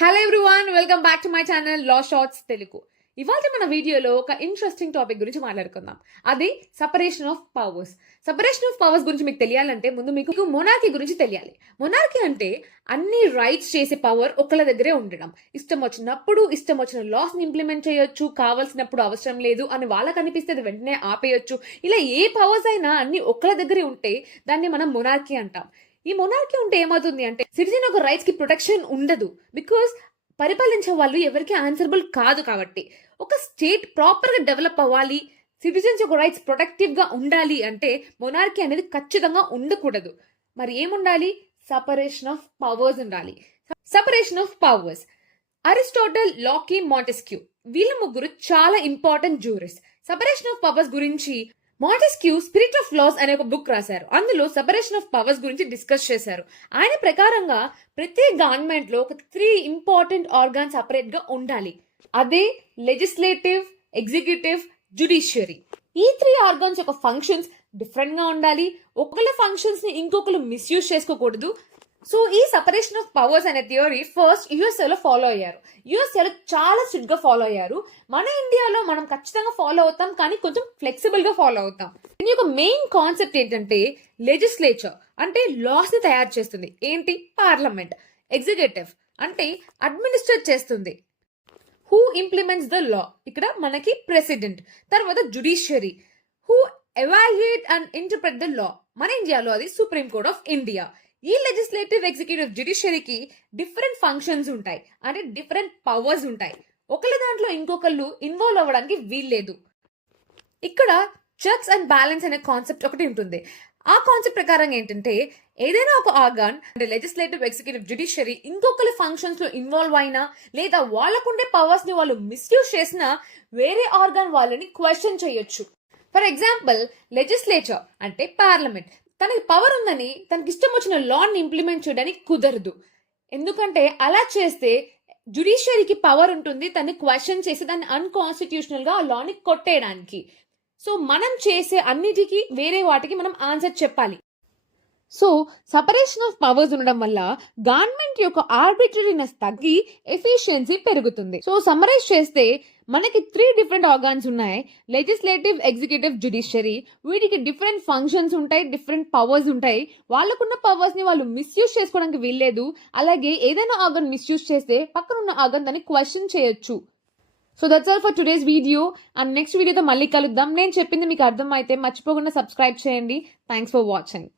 Hello everyone, welcome back to my channel law shorts Telugu. ఇవాళ మన వీడియోలో ఒక ఇంట్రెస్టింగ్ టాపిక్ గురించి మాట్లాడుకుందాం. అది separation of powers. Separation of powers గురించి మీకు తెలియాలంటే ముందు మీకు మొనార్కీ గురించి తెలియాలి. మొనార్కీ అంటే అన్ని రైట్స్ చేసే పవర్ ఒకళ్ళ దగ్గరే ఉండడం. ఇష్టం వచ్చినప్పుడు ఇష్టం వచ్చిన లాస్ ని ఇంప్లిమెంట్ చేయొచ్చు, కావాల్సినప్పుడు అవసరం లేదు అని వాళ్ళకి అనిపిస్తే అది వెంటనే ఆపేయొచ్చు. ఇలా ఏ పవర్స్ అయినా అన్ని ఒకళ్ళ దగ్గరే ఉంటే దాన్ని మనం మొనార్కీ అంటాం. ఈ మొనార్కీ ఉంటే ఏమవుతుంది అంటే సిటిజన్ ఒక రైట్స్ కి ప్రొటెక్షన్ ఉండదు. బికాస్ పరిపాలించే వాళ్ళు ఎవరికి ఆన్సరబుల్ కాదు. కాబట్టి ఒక స్టేట్ ప్రాపర్ గా డెవలప్ అవ్వాలి, సిటిజన్స్ యొక్క రైట్స్ ప్రొటెక్టివ్ గా ఉండాలి అంటే మొనార్కీ అనేది ఖచ్చితంగా ఉండకూడదు. మరి ఏముండాలి? సెపరేషన్ ఆఫ్ పవర్స్ ఉండాలి. Separation of powers. Aristotle, Locke, Montesquieu వీళ్ళ ముగ్గురు చాలా important jurists. Separation of powers గురించి మాంటెస్క్యూ స్పిరిట్ ఆఫ్ లాస్ అనే ఒక బుక్ రాశారు. అందులో సెపరేషన్ ఆఫ్ పవర్స్ గురించి డిస్కస్ చేశారు. ఆయన ప్రకారంగా ప్రతి గవర్నమెంట్ లో ఒక 3 ఇంపార్టెంట్ ఆర్గాన్ సెపరేట్ గా ఉండాలి. అదే లెజిస్లేటివ్, ఎగ్జిక్యూటివ్, జ్యుడిషియరీ. ఈ 3 ఆర్గాన్స్ యొక్క ఫంక్షన్స్ డిఫరెంట్ గా ఉండాలి. ఒకళ్ళ ఫంక్షన్స్ ని ఇంకొకరు మిస్యూజ్ చేసుకోకూడదు. సో ఈ సెపరేషన్ ఆఫ్ పవర్స్ అనే థియరీ ఫస్ట్ యుఎస్ఏ లో ఫాలో అయ్యారు. యుఎస్ఏ లో చాలా స్ట్రిక్ట్ గా ఫాలో అయ్యారు. మన ఇండియాలో మనం ఖచ్చితంగా ఫాలో అవుతాం, కానీ కొంచెం ఫ్లెక్సిబుల్ గా ఫాలో అవుతాం. దీని యొక్క మెయిన్ కాన్సెప్ట్ ఏంటంటే లెజిస్లేచర్ అంటే లాస్ ని తయారు చేస్తుంది. ఏంటి? పార్లమెంట్. ఎగ్జిక్యూటివ్ అంటే అడ్మినిస్ట్రేట్ చేస్తుంది. Who implements the law? ఇక్కడ మనకి ప్రెసిడెంట్. తర్వాత judiciary, who evaluate and interpret the law. మన ఇండియాలో అది సుప్రీం కోర్ట్ ఆఫ్ ఇండియా. ఈ లెజిస్లేటివ్, ఎగ్జిక్యూటివ్, జ్యుడిషియరీకి డిఫరెంట్ ఫంక్షన్స్ ఉంటాయి, అంటే డిఫరెంట్ పవర్స్ ఉంటాయి. ఒకళ్ళ దాంట్లో ఇంకొకళ్ళు ఇన్వాల్వ్ అవ్వడానికి వీల్లేదు. ఇక్కడ చెక్స్ అండ్ బ్యాలెన్స్ అనే కాన్సెప్ట్ ఒకటి ఉంటుంది. ఆ కాన్సెప్ట్ ప్రకారం ఏంటంటే ఏదైనా ఒక ఆర్గాన్ అంటే లెజిస్లేటివ్, ఎగ్జిక్యూటివ్, జ్యుడిషియరీ ఇంకొకరి ఫంక్షన్స్ లో ఇన్వాల్వ్ అయినా లేదా వాళ్ళకుండే పవర్స్ ని వాళ్ళు మిస్యూజ్ చేసినా వేరే ఆర్గాన్ వాళ్ళని క్వశ్చన్ చేయొచ్చు. ఫర్ ఎగ్జాంపుల్, లెజిస్లేచర్ అంటే పార్లమెంట్ తనకి పవర్ ఉందని తనకి ఇష్టం వచ్చిన లాని ఇంప్లిమెంట్ చేయడానికి కుదరదు. ఎందుకంటే అలా చేస్తే జ్యుడిషియరీకి పవర్ ఉంటుంది తనని క్వశ్చన్ చేసి దాన్ని అన్కాన్స్టిట్యూషనల్ గా ఆ లాని కొట్టేయడానికి. సో మనం చేసే అన్నిటికీ వేరే వాటికి మనం ఆన్సర్ చెప్పాలి. సో సెపరేషన్ ఆఫ్ పవర్స్ ఉండడం వల్ల గవర్నమెంట్ యొక్క ఆర్బిటరీనెస్ తగ్గి ఎఫిషియన్సీ పెరుగుతుంది. సో సమ్మరైజ్ చేస్తే మనకి 3 డిఫరెంట్ ఆర్గాన్స్ ఉన్నాయి. Legislative, executive, judiciary. వీటికి డిఫరెంట్ ఫంక్షన్స్ ఉంటాయి, డిఫరెంట్ పవర్స్ ఉంటాయి. వాళ్ళకున్న పవర్స్ ని వాళ్ళు మిస్యూజ్ చేసుకోవడానికి వీల్లేదు. అలాగే ఏదైనా ఆర్గాన్ మిస్యూజ్ చేస్తే పక్కన ఉన్న ఆర్గాన్ దాన్ని క్వశ్చన్ చేయొచ్చు. So that's all for today's video. And next వీడియోతో మళ్ళీ కలుద్దాం. నేను చెప్పింది మీకు అర్థమైతే మర్చిపోకుండా సబ్స్క్రైబ్ చేయండి. Thanks for watching.